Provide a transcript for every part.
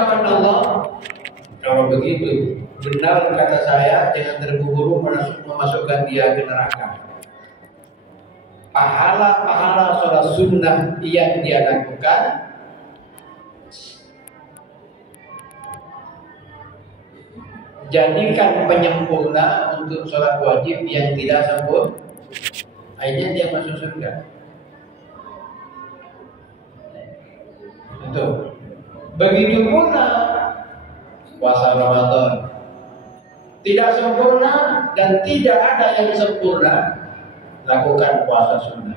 ucapan Allah, kalau begitu benar kata saya, jangan terburu-buru memasukkan dia ke neraka. Pahala-pahala sholat sunnah yang dia lakukan jadikan penyempurna untuk sholat wajib yang tidak sempurna, akhirnya dia masuk surga. Itu. Begitu pula puasa Ramadan, tidak sempurna dan tidak ada yang sempurna, lakukan puasa sunnah.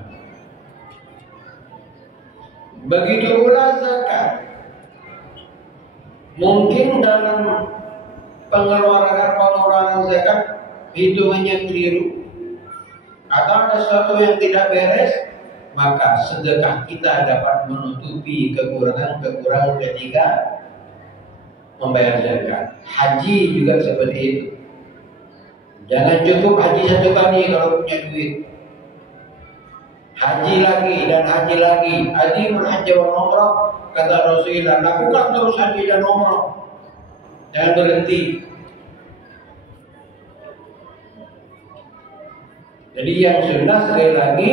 Begitu pula zakat, mungkin dalam pengeluaran zakat hitungannya keliru atau ada sesuatu yang tidak beres, maka sedekah kita dapat menutupi kekurangan ketika membayar zakat. Haji juga seperti itu. Jangan cukup haji satu kali kalau punya duit. Haji lagi dan haji lagi. Haji berhaji wal umrah, kata Rasulullah, lakukan terus haji dan umrah. Jangan berhenti. Jadi yang sunnah sekali lagi,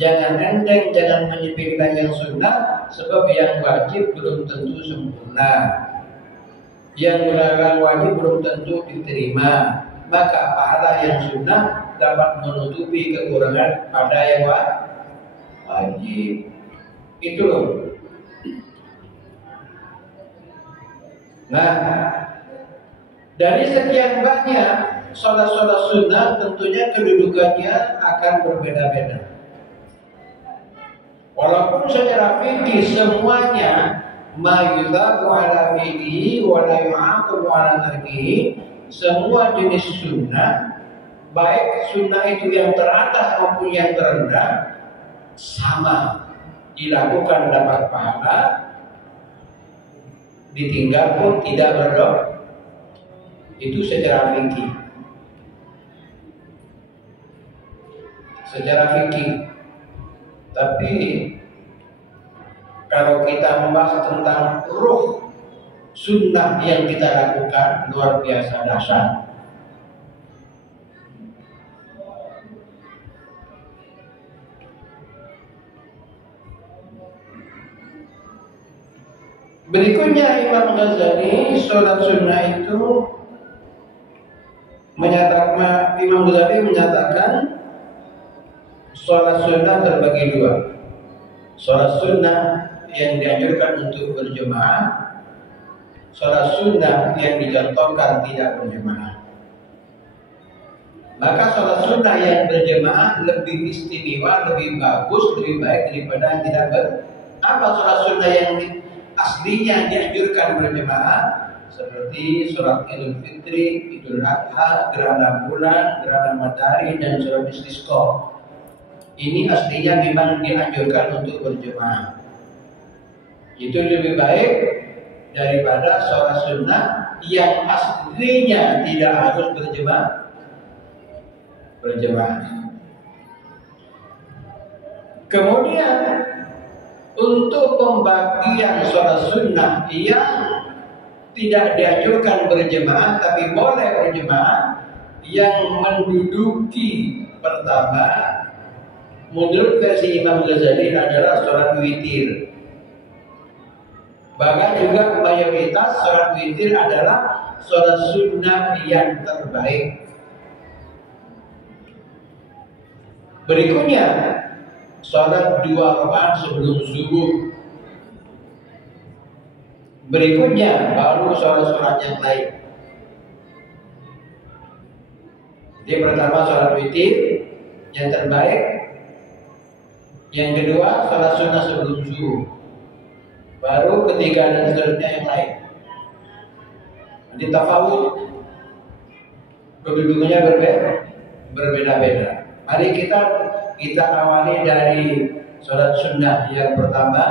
jangan enteng, jangan menyepelekan yang sunnah, sebab yang wajib belum tentu sempurna. Yang melakukan wajib belum tentu diterima. Maka pahala yang sunnah dapat menutupi kekurangan pada yang wajib. Itu loh. Nah, dari sekian banyak sholat-sholat sunnah, tentunya kedudukannya akan berbeda-beda. Walaupun secara fikih semuanya mayudaku ala fi'lihi wa la yu'aqabu ala tarkihi, semua jenis sunnah, baik sunnah itu yang teratas maupun yang terendah, sama dilakukan dapat pahala, ditinggal pun tidak berdosa. Itu secara fikih. Secara fikih. Tapi kalau kita membahas tentang ruh sunnah yang kita lakukan, luar biasa dahsyat. Berikutnya Imam Ghazali, sholat sunnah itu Imam Ghazali menyatakan sholat sunnah terbagi dua. Sholat sunnah yang dianjurkan untuk berjemaah, sholat sunnah yang dicontohkan tidak berjemaah. Maka sholat sunnah yang berjemaah lebih istimewa, lebih bagus, lebih baik daripada yang tidak Apa sholat sunnah yang aslinya dianjurkan berjemaah? Seperti sholat Idul Fitri, Idul Adha, gerhana bulan, gerhana matahari, dan sholat istisqa. Ini aslinya memang dianjurkan untuk berjemaah. Itu lebih baik daripada sholat sunnah yang aslinya tidak harus berjemaah. Kemudian untuk pembagian sholat sunnah yang tidak dianjurkan berjemaah tapi boleh berjemaah, yang menduduki pertama menurut versi Imam Ghazali adalah sholat witir. Bahkan juga mayoritas sholat witir adalah sholat sunnah yang terbaik. Berikutnya sholat 2 rakaat sebelum subuh. Berikutnya baru sholat-sholat yang lain. Jadi pertama sholat witir yang terbaik. Yang kedua sholat sunnah sebelum subuh. Baru ketiga dan seterusnya yang lain. Nanti tafawud, kedudukannya berbeda-beda. Mari kita awali dari sholat sunnah yang pertama.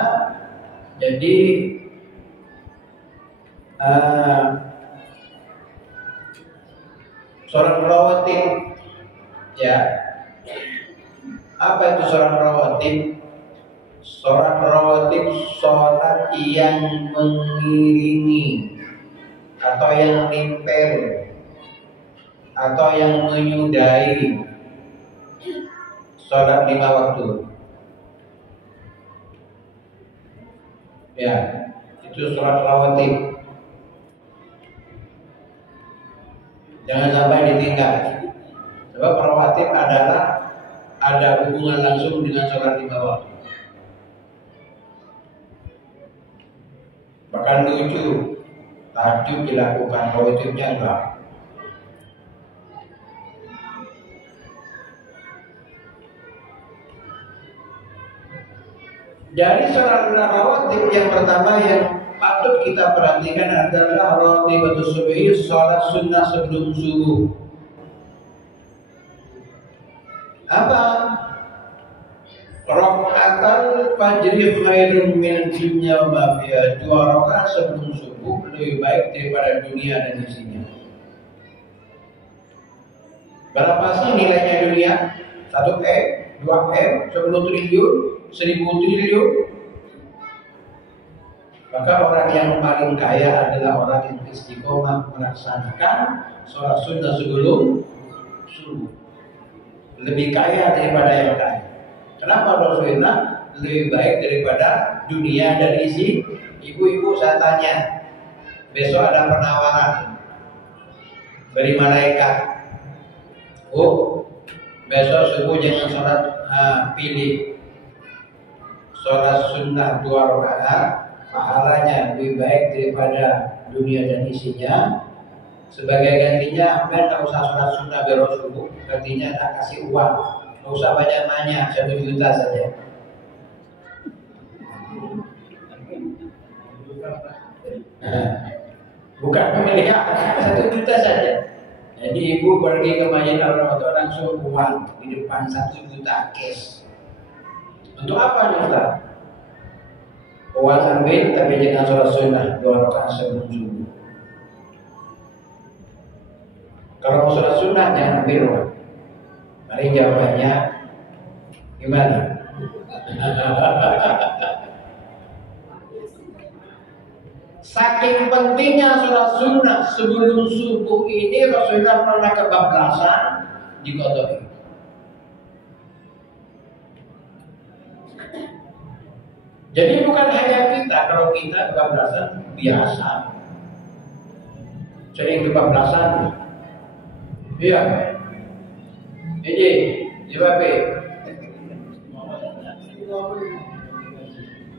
Jadi sholat rawatib, ya. Apa itu sholat rawatib? Sholat rawatib, sholat yang mengiringi atau yang nempel atau yang menyudahi sholat 5 waktu. Ya, itu sholat rawatib. Jangan sampai ditinggal. Sebab rawatib adalah ada hubungan langsung dengan sholat 5 waktu. Bahkan lucu, tahajud dilakukan, rawatibnya enggak. Dari sholat rawatib yang pertama yang patut kita perhatikan adalah rawatibatus subhi, sholat sunnah sebelum subuh. Apa? Rakaatul fajri khairun min dunya wa ma fiha. 2 rakaat sebelum subuh lebih baik daripada dunia dan isinya. Berapa sih nilainya dunia? 1M, 2M, 10 triliun, 1000 triliun. Maka orang yang paling kaya adalah orang yang istiqomah melaksanakan sholat sunnah sebelum subuh. Lebih kaya daripada yang kaya. Kenapa Rasulullah lebih baik daripada dunia dan isi? Ibu-ibu saya tanya, besok ada penawaran dari malaikat. Oh, besok subuh jangan sholat, pilih sholat sunnah 2 rakaat, pahalanya lebih baik daripada dunia dan isinya. Sebagai gantinya, Anda tak usah sholat sunnah biar subuh, gantinya tak kasih uang, tak usah banyak-banyak, 1 juta saja. Bukan pemilihan, 1 juta saja. Jadi ibu pergi ke masjid Al-Rahmat langsung uang di depan 1 juta cash. Untuk apa nih Ustaz? Uang ambil tapi jangan sholat sunnah 2 rakaat sebelum subuh. Kalau mau sholat sunnah jangan ambil uang. Mari jawabannya gimana? Saking pentingnya sholat sunnah sebelum subuh ini Rasulullah pernah kebablasan dikodok. Jadi bukan hanya kita, kalau kita kebablasan biasa, sering kebablasan. Iya. Jadi, jawabnya.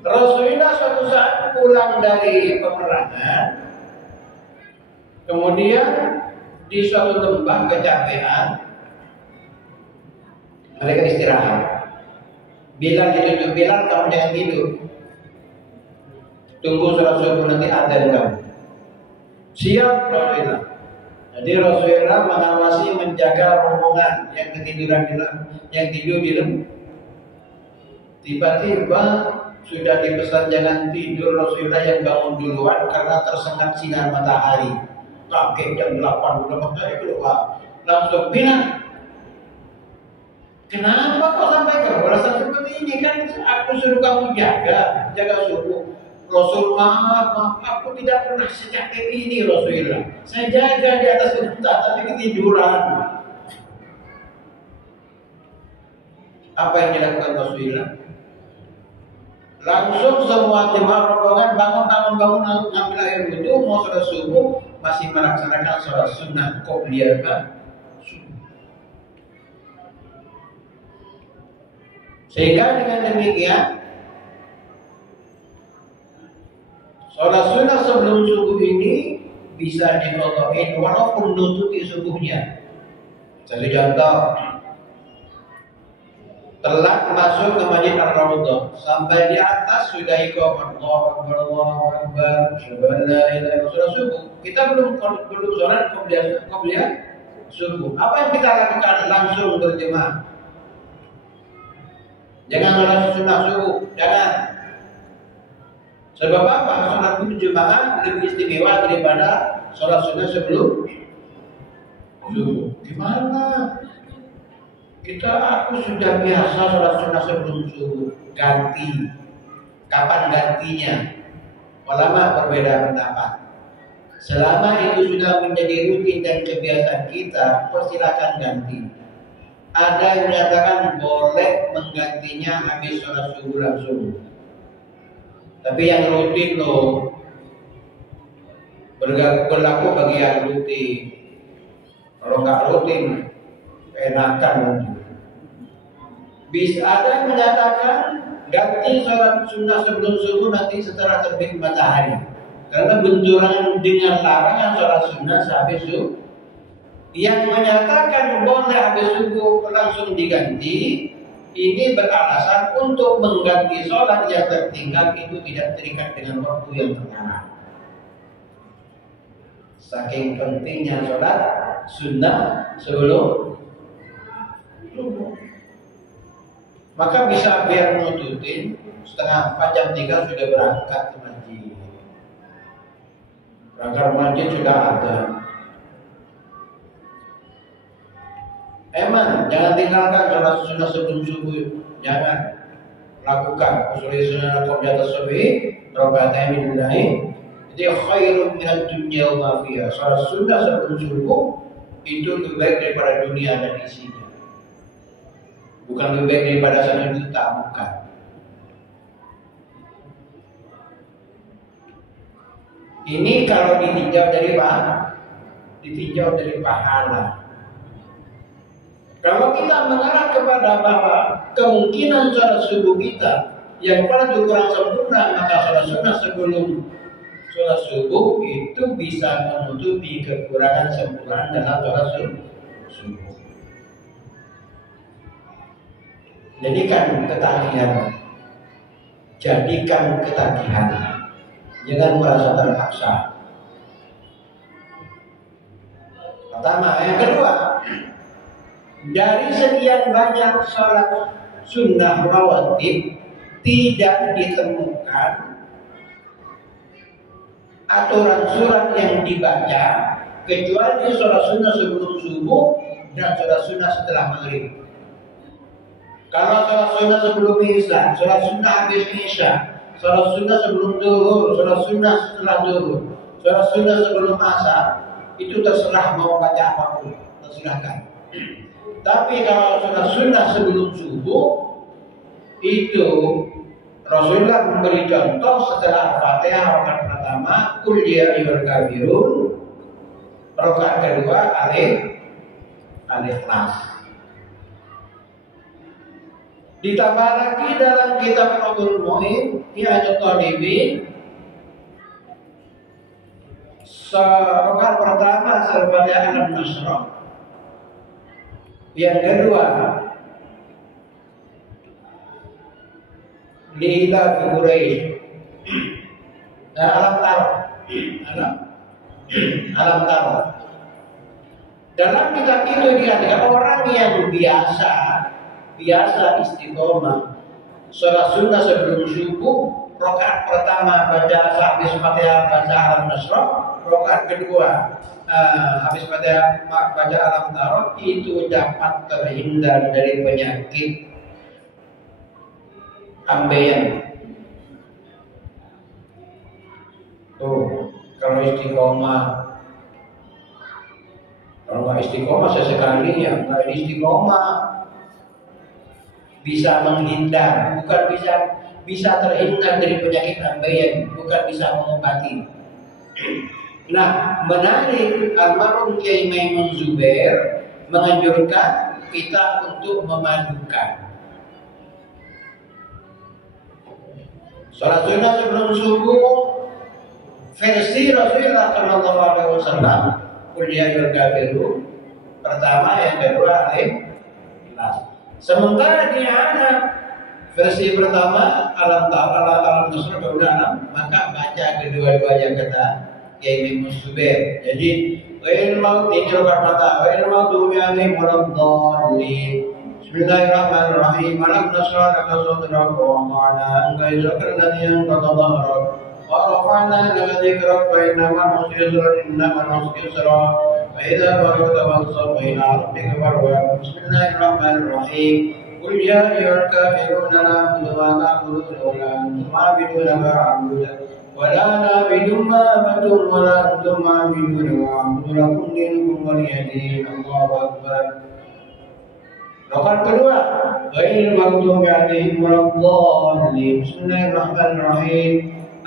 Rasulullah suatu saat pulang dari peperangan, kemudian di suatu lembah kecapean, mereka istirahat. Bilal ditunjuk, Bilal kamu jangan tidur, tunggu sholat subuh nanti adzan kamu. Siap Rasulullah. Jadi Rasulullah mengawasi, menjaga rombongan yang ketiduran yang tidur di lembah. Tiba-tiba sudah dipesan jangan tidur, Rasulullah yang bangun duluan karena tersengat sinar matahari. Kaget jam 8 udah matahari keluar. Langsung bilang, kenapa kok sampai kebablasan seperti ini? Kan aku suruh kamu jaga subuh. Rasul, maaf, aku tidak pernah secapek ini Rasulullah. Saya jaga di atas unta tapi ketiduran. Apa yang dilakukan Rasulullah? Langsung semua jemaah rombongan bangun, ambil air wudhu, mau sholat subuh, masih melaksanakan sholat sunnah qobliyah subuh. Sehingga dengan demikian sholat sunnah sebelum subuh ini bisa diqadha'i walaupun nututi subuhnya. Jadi contoh, telat masuk ke Masjid Ar-Raudhah sampai di atas sudah iqamah Allahu Akbar subhanallah subuh. Kita belum sholat qobliyah subuh. Apa yang kita lakukan? Langsung berjemaah. Jangan sholat sunnah subuh, jangan. Sebab apa? Sholat berjemaah lebih istimewa daripada sholat sunnah sebelum subuh. Gimana? Aku sudah biasa sholat sunnah sebelum subuh, ganti kapan gantinya? Ulama berbeda pendapat. Selama itu sudah menjadi rutin dan kebiasaan kita, persilakan ganti. Ada yang menyatakan boleh menggantinya habis sholat subuh langsung. Tapi yang rutin loh, berlaku bagi yang rutin. Kalau nggak rutin, enakan nanti. Bisa ada yang menyatakan ganti sholat sunnah sebelum subuh nanti setelah terbit matahari. Karena benturan dengan larangan sholat sunnah sehabis subuh. Yang menyatakan boleh habis subuh langsung diganti, ini beralasan untuk mengganti sholat yang tertinggal itu tidak terikat dengan waktu yang terlarang. Saking pentingnya sholat sunnah sebelum subuh. Maka bisa biar menututin setengah 4 jam 3 sudah berangkat ke masjid. Berangkat ke masjid sudah ada. Emang jangan tinggalkan sholat sunnah sebelum subuh. Jangan lakukan. Usulnya sunnah di atas subuh, rakaatain min lain. Jadi khairun minad dunya wa ma fiha. Sholat sunnah sebelum subuh itu lebih baik daripada dunia dan isinya. Bukan lebih baik daripada 1 juta, bukan. Ini kalau ditinjau dari mana? Ditinjau dari pahala. Kalau kita mengarah kepada bahwa kemungkinan sholat subuh kita yang fardu kurang sempurna, maka sholat sunnah sebelum sholat subuh itu bisa menutupi kekurangan sempurna dalam sholat subuh. Jadikan ketagihan. Jangan merasa terpaksa. Pertama, yang kedua, dari sekian banyak sholat sunnah rawatib tidak ditemukan aturan surat yang dibaca kecuali sholat sunnah sebelum subuh dan sholat sunnah setelah maghrib. Kalau sholat sunnah sebelum isya, sholat sunnah habis isya, sholat sunnah sebelum zuhur, sholat sunnah setelah zuhur, sholat sunnah sebelum asar, itu terserah mau baca apapun, tersilahkan. Tapi kalau sholat sunnah sebelum subuh itu Rasulullah memberi contoh setelah Fatihah rakaat pertama Qul ya ayyuhal kafirun, rakaat kedua Alif Las. Ditambah lagi dalam kitab Fathul Mu'in Ihajat Talibin, rakaat pertama Al-Fatihah Alam Nasrah. Yang kedua Lila fi Quraisy, alam taro. Dalam kitab itu dikatakan orang yang biasa istiqomah sholat sunnah sebelum subuh, rakaat pertama baca habis Fatihah baca Alam Nasrah, rakaat kedua habis Fatihah baca Alam Taro, itu dapat terhindar dari penyakit ambeien. Kalau nggak istiqomah sesekali ya nggak istiqomah, bisa menghindar, bukan bisa terhindar dari penyakit ambeien, bukan bisa mengobati. Nah, menarik, almarhum Kiai Maimun Zubair menganjurkan kita untuk memadukan sholat sunnah sebelum subuh versi Rasulullah Shallallahu Alaihi Wasallam, Qul ya ayyuhal kafirun pertama, yang kedua Alif Las. Sementara di anak versi pertama Alam Nasrah kedua Alam, maka baca kedua-duanya kata Kiai Maimun Zubair. Jadi ghairil maghdubi alaihim waladdallin. Bismillahirrahmanirrahim. Alam nashrah laka sadrak wa wada'na anka wizrak alladhi anqadha dhahrak wa rafa'na laka dhikrak fa inna ma'al usri yusra fa idza faragta fansab ila rabbika farghab. Bismillahirrahmanirrahim. قل يا أيها الكافرون لا أعبد ما تعبدون ولا أنتم عابدون ما أعبد ولا أنا عابد ما عبدتم ولا أنتم عابدون ما أعبد لكم دينكم ولي دين. الله أكبر. Rakaat kedua, ghairil maghdubi 'alaihim waladdallin. Bismillahirrahmanirrahim.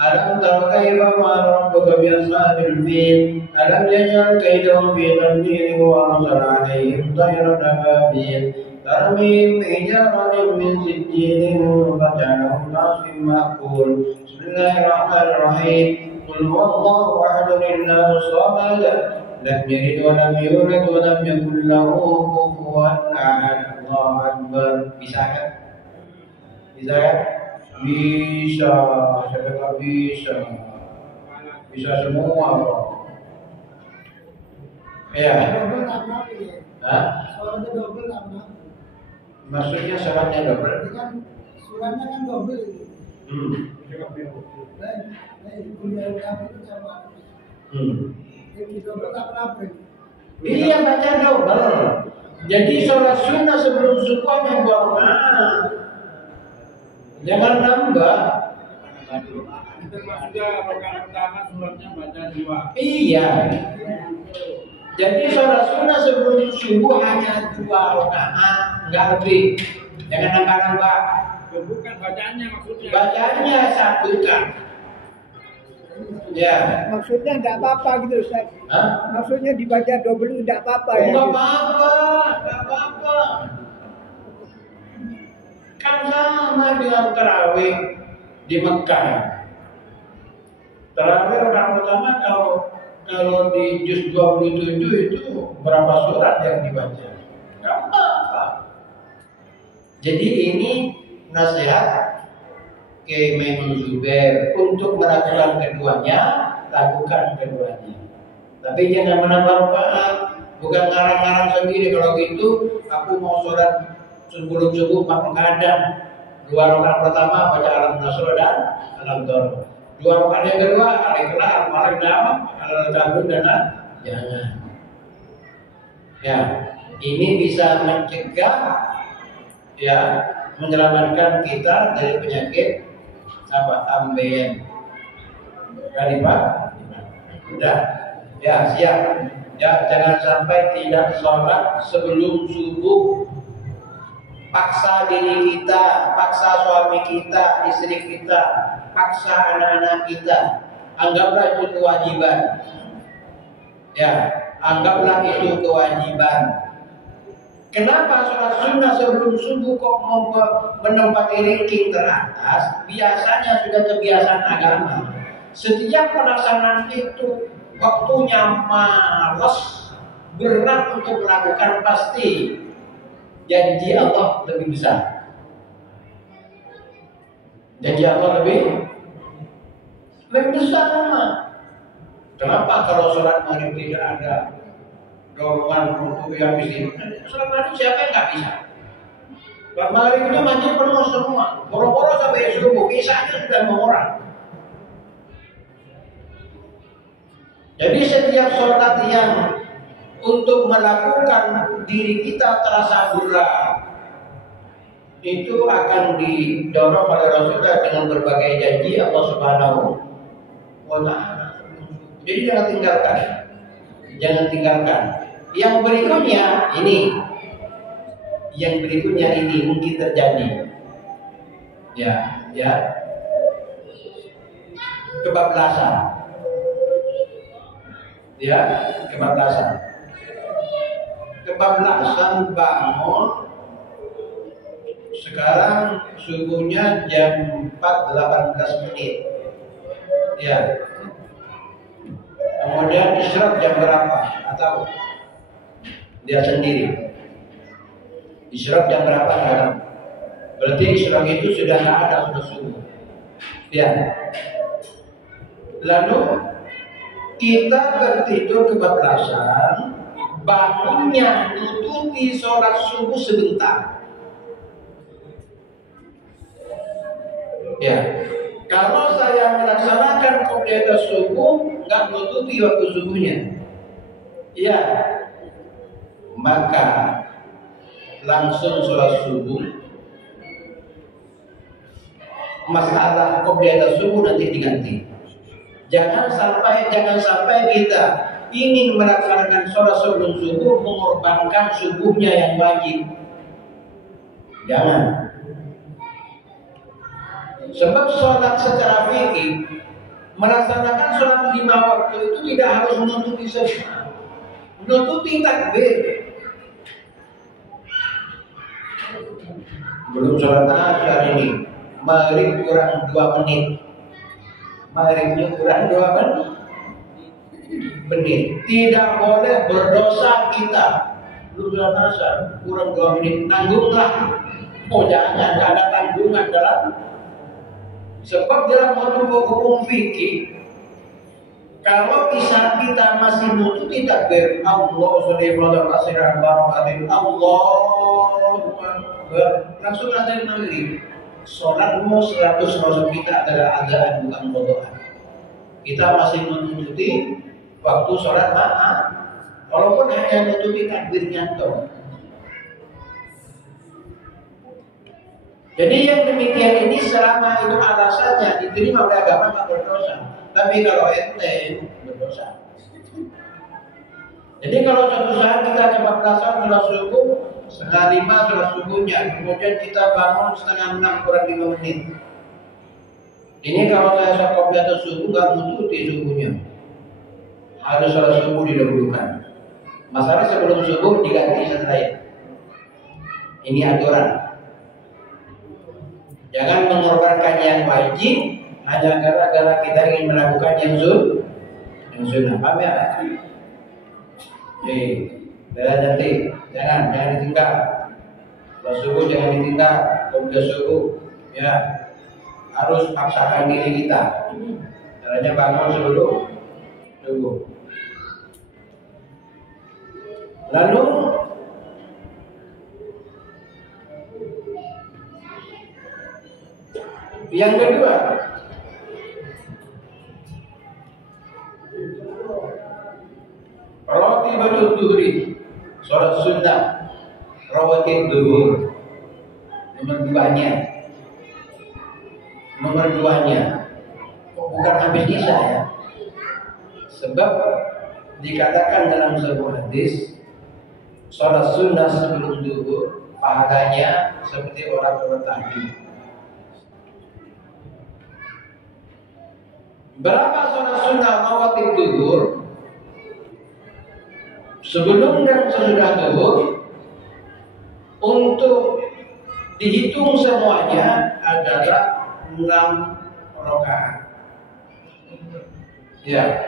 Alam tara kaifa fa'ala rabbuka bi ashabil fil? Alam yaj'al kaydahum fi tadbir wa arsala 'alaihim tayran ababil tarmihim bijaratin min sijilin faj'alahum ka'asfin ma'kul. Bismillahirrahmanirrahim. Qul huwallahu ahad, Allahus samad, lam yalid wa lam yulad wa lam yakul lahu kufuwan ahad. Allahu Akbar. Bisa kan? Bisa kan? Bisa. Siapa nggak bisa? Bisa semua kok. Ya. Hah? Suratnya double apa? Maksudnya syaratnya double? Kan suratnya kan double. Kuliah itu sama. Jadi double apa? Iya, baca double. Jadi sholat sunnah sebelum subuh yang bermakna. Jangan nambah. Termasuknya rakaat pertama suratnya baca 2. Iya. Jadi sholat sunnah sebelum subuh hanya 2 rakaat, nggak lebih. Jangan nambah-nambah. Bukan bacaannya maksudnya. Bacaannya satukan. Ya. Maksudnya enggak apa-apa gitu Ustaz. Hah? Maksudnya dibaca double enggak apa-apa ya. Enggak apa-apa, enggak apa-apa. Kan sama dengan tarawih di Mekah. Tarawih rakaat pertama kalau di juz 27 itu berapa surat yang dibaca? Enggak apa-apa. Jadi ini nasihat ke Maimun Zubair untuk melakukan keduanya, lakukan keduanya. Tapi jangan menambah rakaat, bukan ngarang-ngarang sendiri. Kalau gitu, aku mau sholat sebelum subuh 4 rakaat. 2 rakaat pertama baca Alam Nasr dan Alam Tor. 2 rakaat yang kedua Al-Ikhlas, Al-Falaq, Al-Tabun dan jangan. Ya, ini bisa mencegah, ya, menyelamatkan kita dari penyakit ambeien. Kali Pak, udah, ya siap. Ya, jangan sampai tidak sholat sebelum subuh. Paksa diri kita, paksa suami kita, istri kita, paksa anak-anak kita. Anggaplah itu kewajiban. Ya, anggaplah itu kewajiban. Kenapa sholat sunnah sebelum subuh kok menempati ranking teratas? Biasanya sudah kebiasaan agama. Setiap pelaksanaan itu waktunya malas, berat untuk melakukan, pasti janji Allah lebih besar. Janji Allah lebih besar. Kenapa kalau sholat maghrib tidak ada dorongan untuk yang mesti? Sholat maghrib siapa yang nggak bisa? Sholat maghrib itu masjid penuh semua, boro-boro sampai subuh, isanya sudah mengorang. Jadi setiap sholat yang untuk melakukan diri kita terasa berat, itu akan didorong oleh Rasulullah dengan berbagai janji Allah Subhanahu wa Ta'ala. Jadi jangan tinggalkan, jangan tinggalkan. Yang berikutnya ini mungkin terjadi. Ya, kebablasan. Ya, kebablasan bangun. Sekarang subuhnya jam 4.18 menit. Ya. Kemudian isyraq jam berapa? Atau dia sendiri. Isyraq jam berapa sekarang? Berarti isyraq itu sudah tidak ada, sudah subuh. Ya. Lalu kita tertidur kebablasan, bangunnya nututi sholat subuh sebentar. Ya, kalau saya melaksanakan qobliyah subuh nggak nututi waktu subuhnya, ya, maka langsung sholat subuh masalah qobliyah subuh nanti diganti. Jangan sampai kita ingin melaksanakan sholat sebelum subuh mengorbankan subuhnya yang wajib. Jangan. Sebab sholat secara fikih melaksanakan sholat 5 waktu itu tidak harus menutupi semua, menutupi takbir. Belum sholat asar ini, maghrib kurang 2 menit. Maghribnya kurang 2 menit. Tidak boleh berdosa kita. Belum sholat asar kurang 2 menit, tanggunglah. Oh jangan, tidak ada tanggungan dalam. Sebab dalam hukum fikih, kalau bisa kita masih menutupi takbir, Allah subhanahu wa ta'ala, langsung azan maghrib. Sholatmu 100% kita adalah adaan bukan qadaan. Kita masih menutupi waktu sholat maaf, walaupun hanya menutupi takbirnya toh. Jadi yang demikian ini selama itu alasannya diterima oleh agama tak berdosa. Tapi kalau ente berdosa. Jadi kalau suatu saat kita coba belasan sholat subuh 4:30 sholat subuhnya, kemudian kita bangun 5:30 kurang 5 menit. Ini kalau saya sholat qobliyah subuh nggak menutupi subuhnya. Harus sholat subuh didahulukan. Masalah sebelum subuh diganti setelah itu. Ini aturan. Jangan mengorbankan yang wajib hanya gara-gara kita ingin melakukan yang sunnah. Paham ya? Nanti jangan ditinggal. Sholat subuh jangan ditinggal. Qobliyah subuh ya harus paksakan diri kita. Caranya bangun sebelum subuh. Lalu yang kedua, ratibatul duhri, sholat sunnah, rawatib duhur. Nomor duanya, bukan habis isya ya. Sebab dikatakan dalam sebuah hadis, sholat sunnah sebelum duhur pahalanya seperti orang sholat tahajud. Berapa sholat sunnah rawatib duhur? Sebelum dan sesudah duhur, untuk dihitung semuanya adalah 6 rakaat. Ya.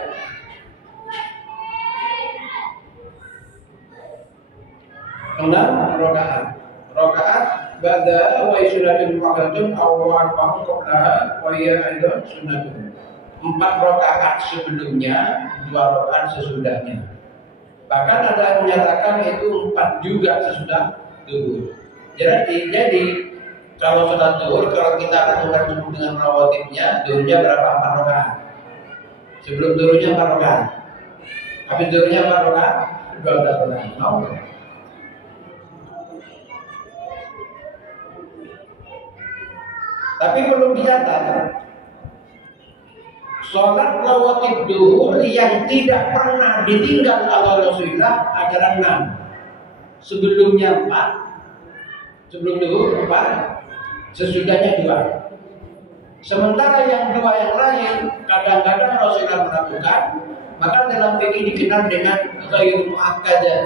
6 rakaat. Rakaat ba'da wa sunnatun waqatun awal wa qablaha wa hiya aidan sunnatun. 4 rakaat sebelumnya, 2 rakaat sesudahnya. Bahkan ada yang menyatakan itu 4 juga sesudah duhur. Jadi kalau sholat duhur, kalau kita lakukan subuh dengan rawatibnya, duhurnya berapa? 4 rakaat. Sebelum duhurnya 4 rakaat. Habis duhurnya 4 rakaat, 12 rakaat. Mau? Tapi belum dicatat. Sholat rawatib duhur yang tidak pernah ditinggal oleh Rasulullah adalah 6. Sebelumnya 4, sebelum duhur 4, sesudahnya 2. Sementara yang 2 yang lain kadang-kadang Rasulullah melakukan, maka dalam fikih dikenal dengan ghairu muakkadah.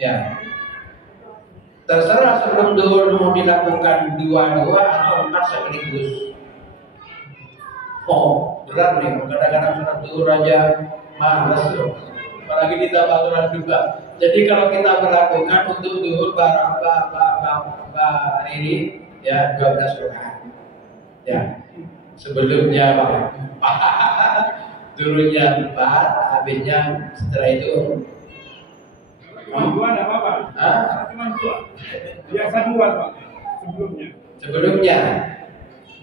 Ya. Terserah sebelum duhur mau dilakukan 2 atau 4 sekaligus. Oh, berat nih, kadang-kadang sholat duhur aja malas loh. Apalagi ditambah sholat duha. Jadi kalau kita melakukan untuk duhur ini ya 12 rakaat. Ya. Sebelumnya duhurnya 4, habisnya setelah itu Dua ada apa? Cuma 2. Biasa 2 Pak. Sebelumnya.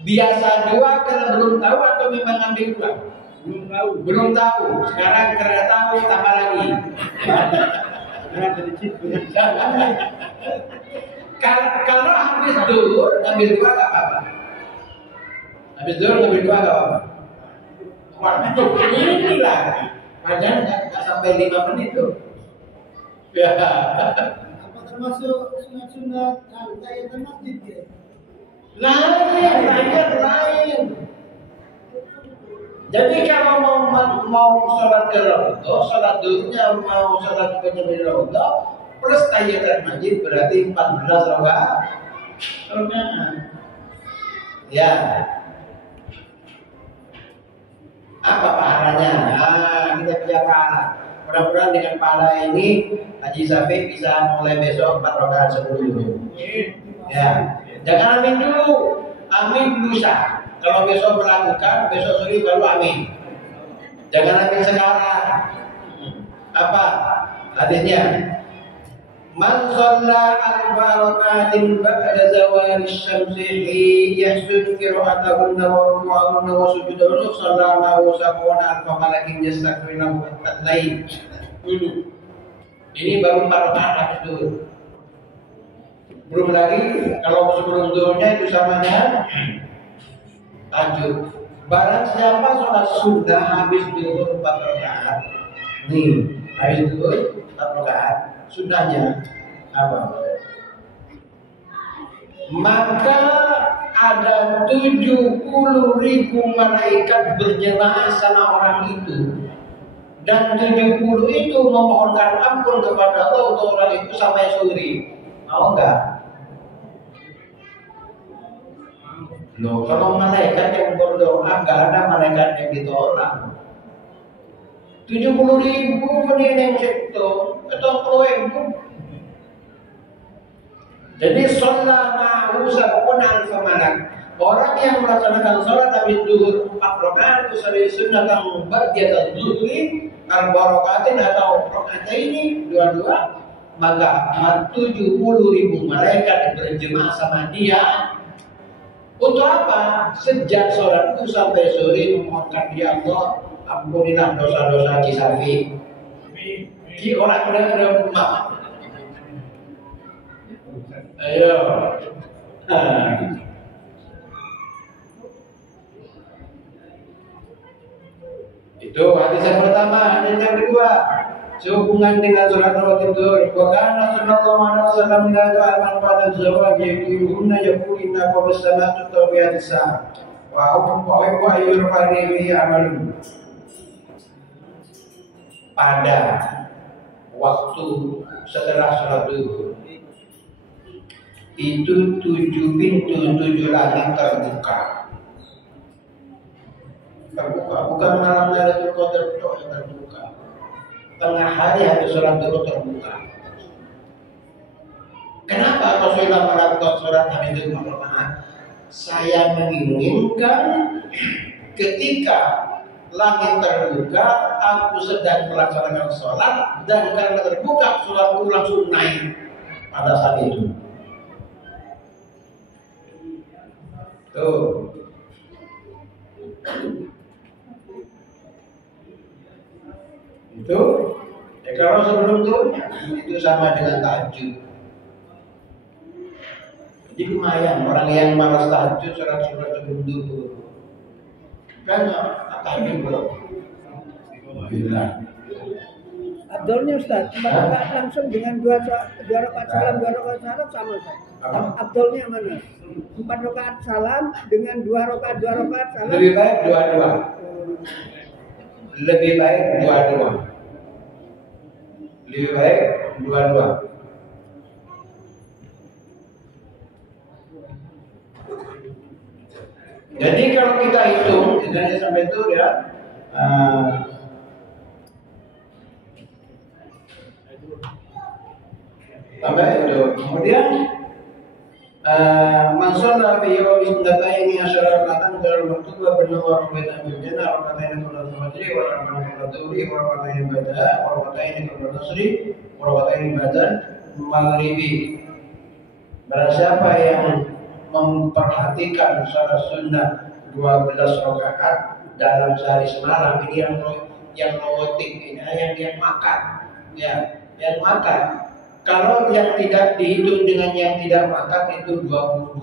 Biasa 2 karena belum tahu atau memang ambil 2? Belum tahu. Sekarang karena tahu tambah lagi. Kalau habis duhur ambil 2 enggak apa-apa. Habis zuhur lebih dua nggak apa-apa. Waduh, ini lagi. Padahal nggak sampai 5 menit tuh. Ya. Apa termasuk sunat-sunat tahiyatul masjid ya? Lain. Jadi kalau mau sholat ke Raudhah, sholat duhurnya mau sholat ke Raudhah plus tahiyatul masjid berarti 14 rakaat. Ya. Apa pahalanya? Kita punya pahala. Mudah-mudahan dengan pahala ini Haji Syafiq bisa mulai besok 4 rakaat sebelum dulu. Ya, jangan amin dulu. Amin dulu sah. Kalau besok melakukan, besok sore baru amin. Jangan amin sekarang. Apa hadisnya? Man shalla arba'a raka'atin ba'da zawali syamsi yahsunu qira'atahunna wa ruku'ahunna wa sujudahunna sallama wa sab'una alfa malakin yastaghfirunahu at-lail. Ini baru 4 rakaat habis dulu. Belum lagi kalau sebelum zuhurnya itu samanya tahajud. Barang siapa sholat sunnah habis zuhur 4 rakaat. Nih, habis zuhur 4 rakaat. Sunnahnya apa? Maka ada 70.000 malaikat berjemaah sama orang itu, dan 70 itu memohonkan ampun kepada Allah untuk orang itu sampai sore. Mau enggak? Loh, kalau malaikat yang berdoa enggak ada malaikat yang ditolak. 70.000 ini yang itu itu. Jadi sholat ma'hu sab'una alfa malak. Orang yang melaksanakan sholat habis zuhur 4 rakaat usawi sunnatan ba'da zuhri arba rakaatin atau rakaataini dua-dua, maka 70.000 malaikat berjemaah sama dia. Untuk apa? Sejak sholat itu sampai sore memohonkan dia Allah, ampunilah dosa-dosa Haji Syafiq. Ki orang udah rumah. Ayo. Itu hadis yang pertama. Hadis yang kedua, sehubungan dengan sholat rawatib zuhur. Wa kana sallallahu alaihi wasallam la ta'aman ba'da zawaj yaquluna yaquluna wa bisamatu tawiyat sa. Wa yurfani amalun. Pada waktu setelah sholat zuhur itu 7 pintu 7 langit terbuka. Bukan malam Lailatul Qadar yang terbuka. Tengah hari habis sholat zuhur terbuka. Kenapa Rasulullah melakukan sholat habis zuhur? Saya menginginkan ketika langit terbuka, aku sedang melaksanakan sholat, dan karena terbuka sholatku langsung naik pada saat itu. Tuh. Itu. Kalau sebelum itu sama dengan tahajud. Jadi lumayan orang yang malas tahajud sholat sebelum zuhur. Kan tahajud belum. Abdulnya Ustaz, langsung dengan 2 rakaat salam sama Ustaz. Abdulnya mana? 4 rakaat salam dengan 2 rakaat salam. Lebih baik dua-dua. Lebih baik dua-dua. Jadi kalau kita hitung, misalnya sampai itu ya, sampai itu. Kemudian man shalla fi yawmin sunataini asyara rakatan dalam waktu wa benar beda beda rakataini qabla al-fajr wa rakataini qabla al-dhuhri wa rakataini ba'da wa rakataini qabla al-asri wa rakataini ba'da maghribi. Barang siapa yang memperhatikan salat sunnah 12 rakaat dalam sehari semalam, ini yang rawatik, ini yang makan, ya, yang makan. Kalau yang tidak dihitung dengan yang tidak makan itu 22.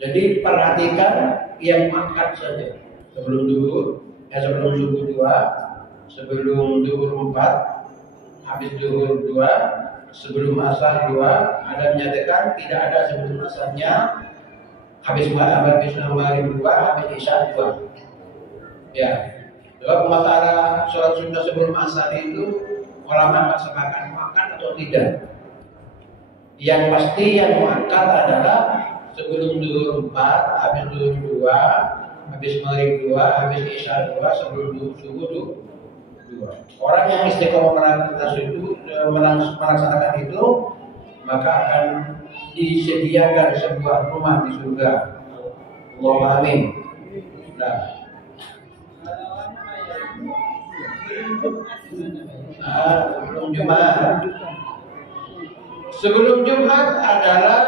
Jadi perhatikan yang makan saja. Sebelum duhur, sebelum subuh 2, sebelum duhur 4, habis duhur 2, sebelum asar 2. Ada menyatakan tidak ada sebelum asarnya. Habis maghrib 2, habis isya 2. Ya. Kalau masalah sholat sunnah sebelum asar itu ulama sepakat makan atau tidak. Yang pasti yang makan adalah sebelum duhur 4, habis duhur 2, habis maghrib 2, habis isya 2, sebelum subuh 2. Orang yang istiqomah melaksanakan itu, maka akan disediakan sebuah rumah di surga. Allahumma amin. Nah. Sebelum Jumat. Sebelum Jumat adalah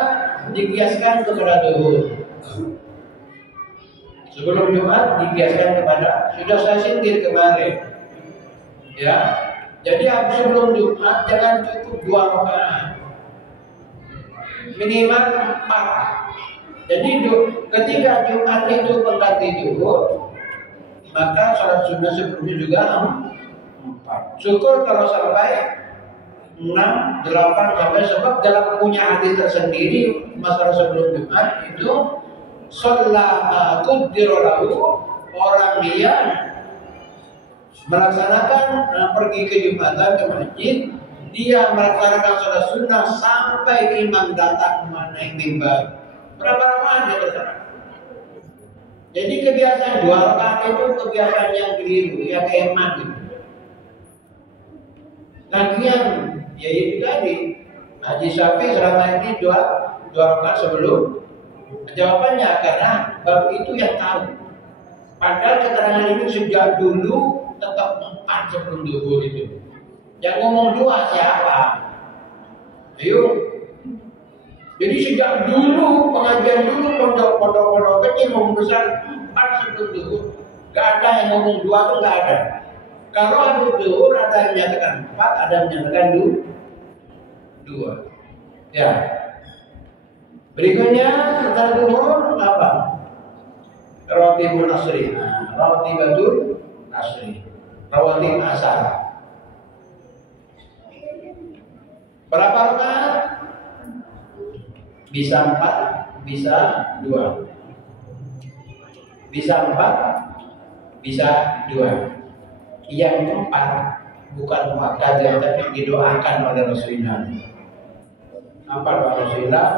dikiaskan kepada duhur. Sebelum Jumat dikiaskan kepada, sudah saya sindir kemarin. Ya. Jadi sebelum Jumat jangan cukup 2 rakaat. Minimal 4. Jadi ketika Jumat itu pengganti duhur, maka sholat sunnah sebelumnya juga 4. Syukur kalau sampai 6, 8 sampai, sebab dalam punya hadis tersendiri masalah sebelum Jumat itu shalla quddirolahu, orang yang melaksanakan pergi ke Jumatan ke masjid, dia melaksanakan sholat sunnah sampai imam datang menaik mimbar. Berapa rakaat dia terserah. Jadi kebiasaan 2 rakaat itu kebiasaan yang keliru, yang hemat gitu. Lagian ya itu tadi Haji Syafi'i selama ini 2 rakaat sebelum. Jawabannya karena bab itu yang tahu. Padahal keterangan ini sejak dulu tetap 4 sebelum duhur itu. Yang ngomong 2 siapa? Ayo. Jadi sejak dulu pengajian dulu pondok kecil ngomong besar 4 sebelum duhur. Gak ada yang ngomong 2 tuh gak ada. Kalau ada duhur ada yang menyatakan 4, ada yang menyatakan 2. Ya. Berikutnya setelah duhur apa? Rawatibul asri. Rawatibatul asri. Rawatib asar. Berapa rakaat? Bisa 4, bisa 2. Bisa 4, bisa 2. Yang keempat bukan muakkadah tapi didoakan oleh Rasulullah. Apa doa Rasulullah?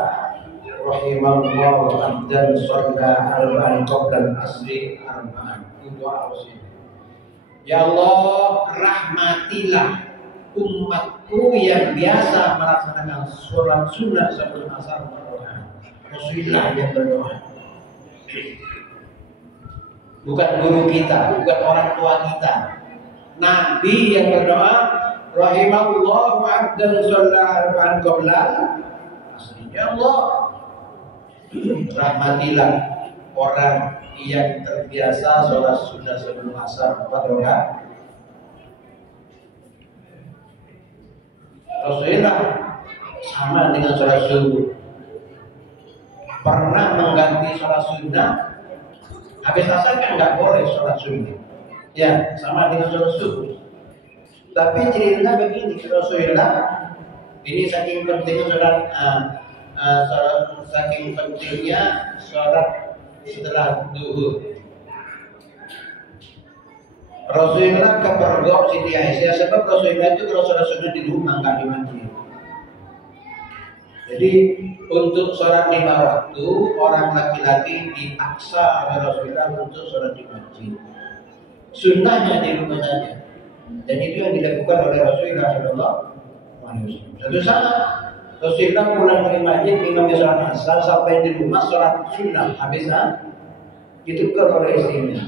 Rahimallahu abdan shalla arba'an qabla asri arba'an. Itu doa Rasulullah. Ya Allah, rahmatilah umatku yang biasa melaksanakan sholat sunnah sebelum asar berdoa. Rasulullah yang berdoa. Bukan guru kita, bukan orang tua kita. Nabi yang berdoa, rahimallahu abdan shalla arba'an qabla asri. Ya Allah, rahmatilah orang yang terbiasa sholat sunnah sebelum asar 4 rakaat. Rasulullah sama dengan sholat subuh. Pernah mengganti sholat sunnah. Habis asar kan nggak boleh sholat sunnah. Ya, sama dengan sholat subuh. Tapi ceritanya begini, Rasulullah ini saking pentingnya sholat setelah duhur. Rasulullah kepergok Siti Aisyah sebab Rasulullah itu kalau sholat sunnah di rumah nggak di masjid. Jadi untuk sholat 5 waktu orang laki-laki dipaksa oleh Rasulullah untuk sholat di masjid. Sunnahnya di rumah saja. Dan itu yang dilakukan oleh Rasulullah Sallallahu Alaihi Wasallam. Satu saat Rasulullah pulang dari masjid, imamnya sholat asar, sampai di rumah sholat sunnah habisan ditegur oleh istrinya.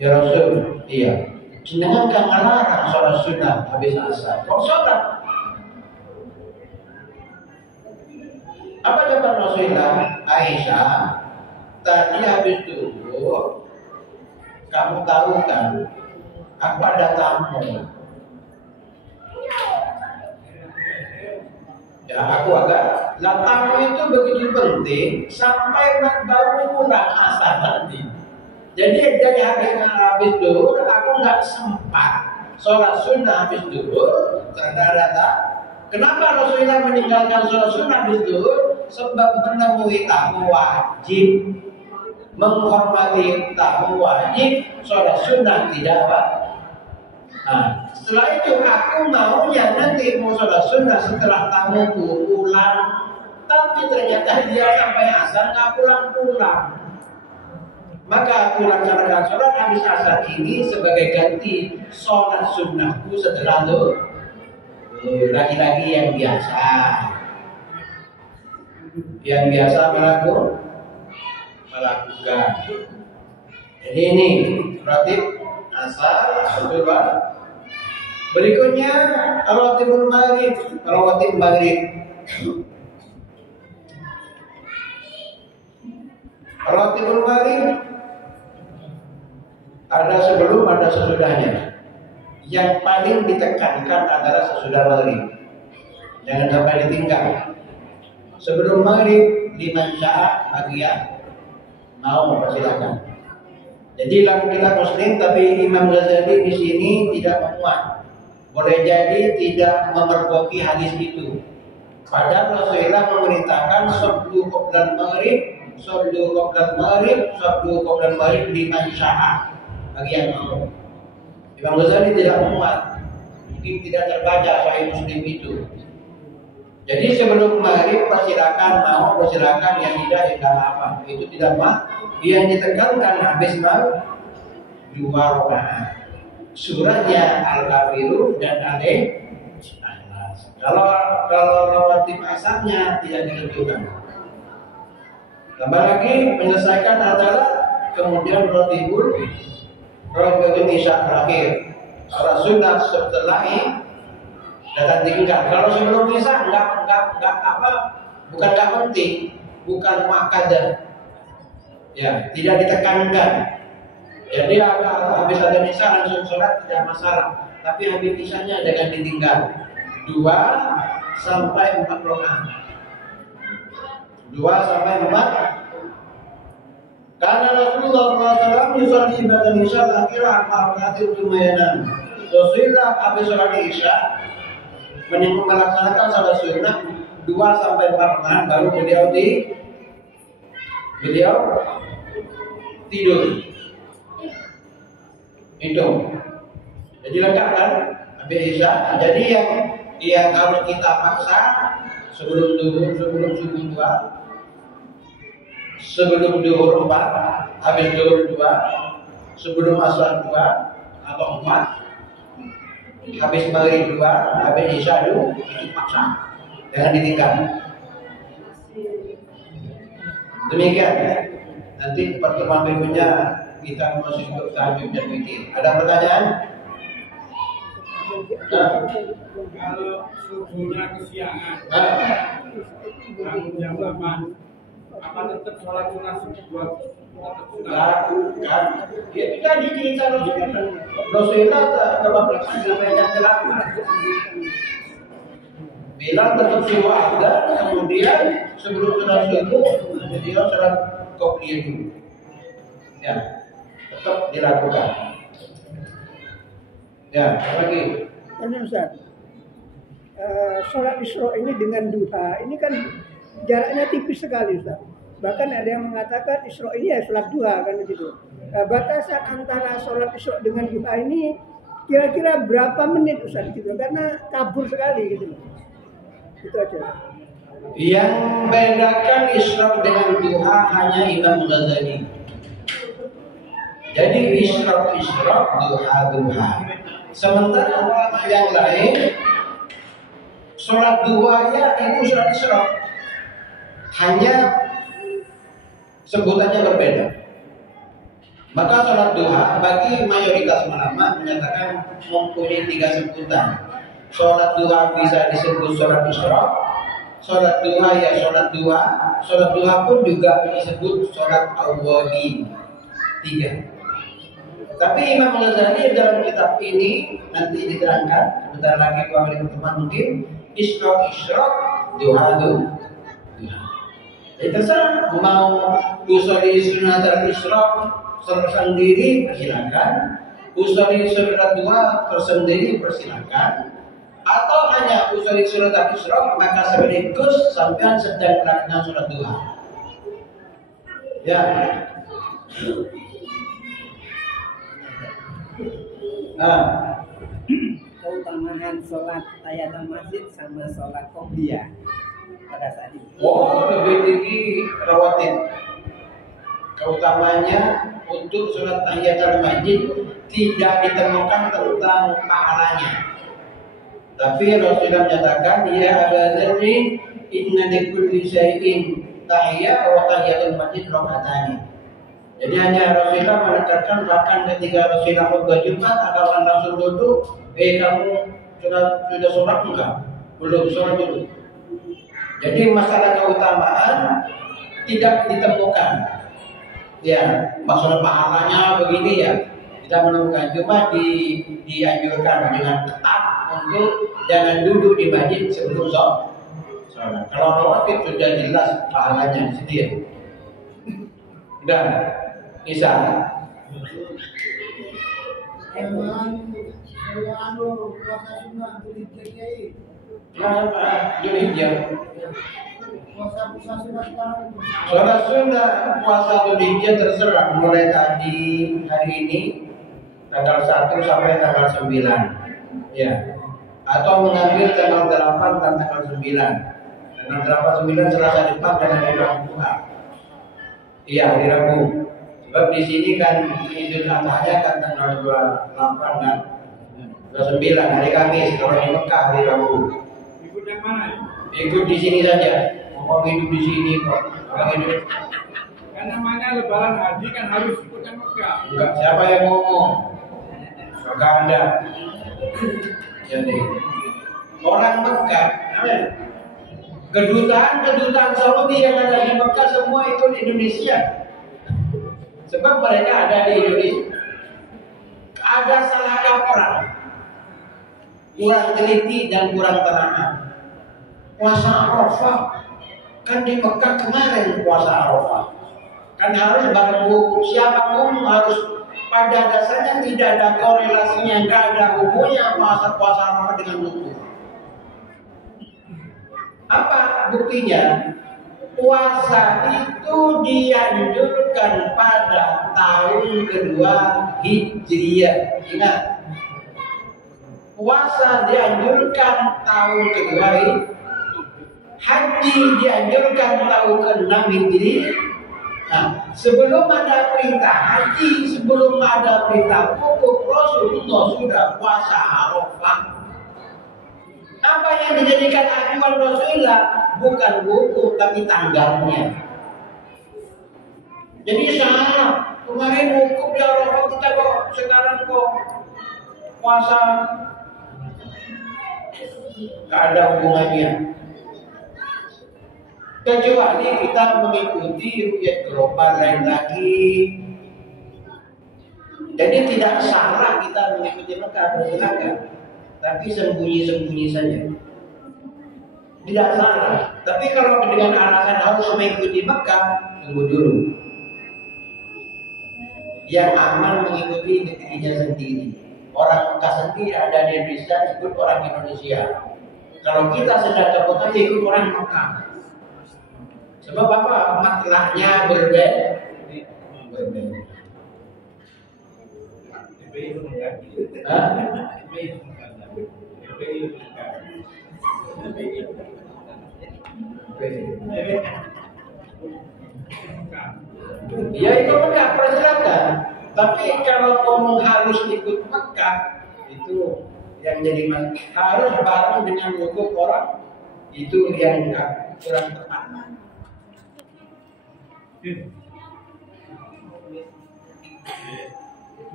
Ya Rasul, iya. Jangan kan melarang sholat sunnah habis asar. Kok sholat? Apa jawaban Rasulullah? Aisyah, tadi habis duhur, kamu tahu kan? Aku ada tamu. Ya aku agak Lah tamu itu begitu penting sampai baru pulang asar nanti. Jadi dari habis duhur aku nggak sempat sholat sunnah habis duhur ternyata. Kenapa Rasulullah meninggalkan sholat sunnah habis duhur? Sebab menemui tamu wajib, menghormati tamu wajib, sholat sunnah tidak wajib. Nah, setelah itu aku maunya nanti mau sholat sunnah setelah tamuku pulang, tapi ternyata dia sampai asar nggak pulang-pulang. Maka aku laksanakan sholat habis asar ini sebagai ganti sholat sunnahku setelah itu. Lagi-lagi yang biasa melakukan. Jadi ini ratib asar kedua. Berikutnya rawatibul maghrib. Rawatib maghrib. Rawatibul maghrib ada sebelum ada sesudahnya. Yang paling ditekankan adalah sesudah maghrib. Jangan sampai ditinggal. Sebelum maghrib 5 syarat bagi yang mau persilakan. Jadi dalam kitab Muslim, tapi Imam Ghazali di sini tidak memuat. Boleh jadi tidak memergoki hadis itu. Padahal Rasulullah memerintahkan sabdu qablan maghrib, sabdu qablan maghrib 5 syarat bagi yang mau. Imam Ghazali tidak memuat. Mungkin tidak terbaca Sahih Muslim itu. Jadi sebelum maghrib persilakan, mau persilakan, yang tidak apa. Itu tidak mah. Yang ditekankan habis maghrib 2 rakaat. Surahnya Al-Kafirun dan Al-Ikhlas. Kalau rawatib asarnya tidak ditentukan. Tambah lagi menyelesaikan adalah kemudian rawatibul isya terakhir. Kalau sunnah setelah ini datang tinggal. Kalau sebelum isya bukan enggak penting, bukan muakkadah. Ya, tidak ditekankan. Jadi habis ada isya langsung sholat tidak masalah. Tapi habis isyanya jangan ditinggal. 2 sampai 4 rakaat. 2 sampai 4. Karena Rasulullah SAW yusalli ba'da isya akhirah 4 rakaat lumayan. Rasulullah habis sholat isya melaksanakan sholat sunnah 2 sampai 4 rakaat baru beliau tidur. Itu. Jadi lengkap kan? Habis isya. Jadi yang harus kita paksa sebelum duhur, sebelum subuh 2, sebelum duhur 4, habis duhur 2, sebelum asar 2 atau 4, habis maghrib 2, habis isya 2, itu paksa. Jangan ditinggal. Demikian. Nanti pertemuan berikutnya kita masih untuk tahajud dan witir. Ada pertanyaan? Kalau subuhnya kesiangan, jam 8, apa tetap sholat sunnah subuh? Lakukan. Ya tadi cerita Rasulullah kebablasan sampai jam 8. Bilang tetap subuh ada, kemudian sebelum sholat subuh dia sholat qobliyah dulu. Ya, tetap dilakukan. Ya, lagi. Ini Ustaz, sholat Isra ini dengan duha, ini kan jaraknya tipis sekali Ustaz. Bahkan ada yang mengatakan Isra ini ya sholat duha kan begitu. Batasan antara sholat Isra dengan duha ini kira-kira berapa menit Ustaz gitu? Karena kabur sekali gitu. Itu aja. Yang membedakan Isra dengan duha hanya Imam Ghazali. Jadi Isra, duha. Sementara ulama yang lain sholat duhanya itu sholat Isra. Hanya sebutannya berbeda. Maka sholat duha bagi mayoritas ulama menyatakan mempunyai 3 sebutan. Sholat duha bisa disebut sholat Isra, sholat duha ya sholat duha pun juga disebut sholat awwabin. 3. Tapi Imam Ghazali dalam kitab ini nanti diterangkan sebentar lagi 2 kali pertemuan mungkin Isra, duha Ya terserah mau usolli sunat al-isyraq tersendiri persilakan, usolli sunat dua tersendiri persilakan, atau hanya usolli sunat al-isyraq maka sekaligus sampean sedang melakukan sunat duha. Ya. Keutamaan sholat tahiyatul masjid sama sholat qobliyah pada saat itu. Oh, lebih tinggi rawatib. Keutamanya untuk sholat tahiyatul masjid tidak ditemukan tentang pahalanya. Tapi Rasulullah menyatakan, ya Aba Dzarri, inna likulli syai'in tahiyya wa tahiyatul masjid rakatani. Jadi hanya Rasulullah menekankan, bahkan ketika Rasulullah khutbah Jumat atau langsung duduk, kamu sudah sholat enggak? Belum sholat dulu. Jadi masalah keutamaan tidak ditemukan. Ya, masalah pahalanya begini ya, kita menemukan. Cuma dianjurkan dengan ketat untuk jangan duduk di masjid sebelum sholat. Kalau rawatib sudah jelas pahalanya sendiri. Dan bisa. Emang saya puasa sunnah Dzulhijjah. Dzulhijjah. Puasa sunnah sekarang. Sholat sunnah puasa Dzulhijjah terserah mulai tadi hari ini tanggal 1 sampai tanggal 9. Ya. Atau mengambil tanggal 8 dan tanggal 9. Tanggal 8 9 Selasa depan dan hari Rabu. Iya, hari Rabu. Sebab di sini kan Idul Adha kan tanggal 28 dan 29 hari Kamis. Kalau di Mekah hari Rabu. Ikut yang mana ya? Ikut di sini saja. Mau hidup di sini kok. Orang hidup. Kan namanya Lebaran Haji kan harus ikut yang Mekah. Enggak, siapa yang ngomong? Maka Anda. Jadi orang Mekah, kedutaan Saudi yang ada di Mekah semua itu di Indonesia. Sebab mereka ada di Indonesia. Ada salah kaprah, kurang teliti dan kurang terangan. Puasa Arafah kan di Mekah kemarin puasa Arafah. Kan harus bareng hukum, siapapun harus, pada dasarnya tidak ada korelasinya, nggak ada hubungannya puasa Arafah dengan hukum. Apa buktinya? Puasa itu dianjurkan pada tahun kedua Hijriah. Ingat, puasa dianjurkan tahun kedua Hijriah. Haji dianjurkan tahun ke-6 Hijriah. Nah, sebelum ada perintah haji, sebelum ada perintah wukuf, Rasulullah sudah puasa Arafah. Apa yang dijadikan acuan Rasulullah bukan wukuf tapi tanggalnya. Jadi salah. Kemarin wukuf di Arafah kita kok sekarang kok puasa, nggak ada hubungannya. Kecuali kita mengikuti ru'yat global lain lagi. Jadi tidak salah kita mengikuti Mekah, bersilakan. Tapi sembunyi-sembunyi saja. Tidak salah. Tapi kalau dengan alasan harus mengikuti Mekah, tunggu dulu. Yang aman mengikuti negerinya sendiri. Orang Mekah sendiri ada di Indonesia, ikut orang Indonesia. Kalau kita sedang ke Mekah, ikut orang Mekah. Sebab apa? Matlahnya berbeda. Ya itu Mekah, persilakan. Tapi kalau ngomong harus ikut Mekah, itu yang jadi harus bareng dengan hukum orang, itu yang kurang tepat.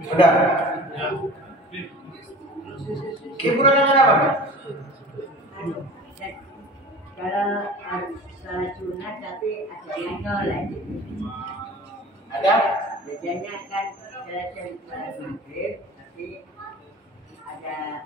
Sudah. Kekurangannya apa, Pak? Kalau sholat sunat tapi ada yang nolak. Ada? Biasanya kan sholat sunat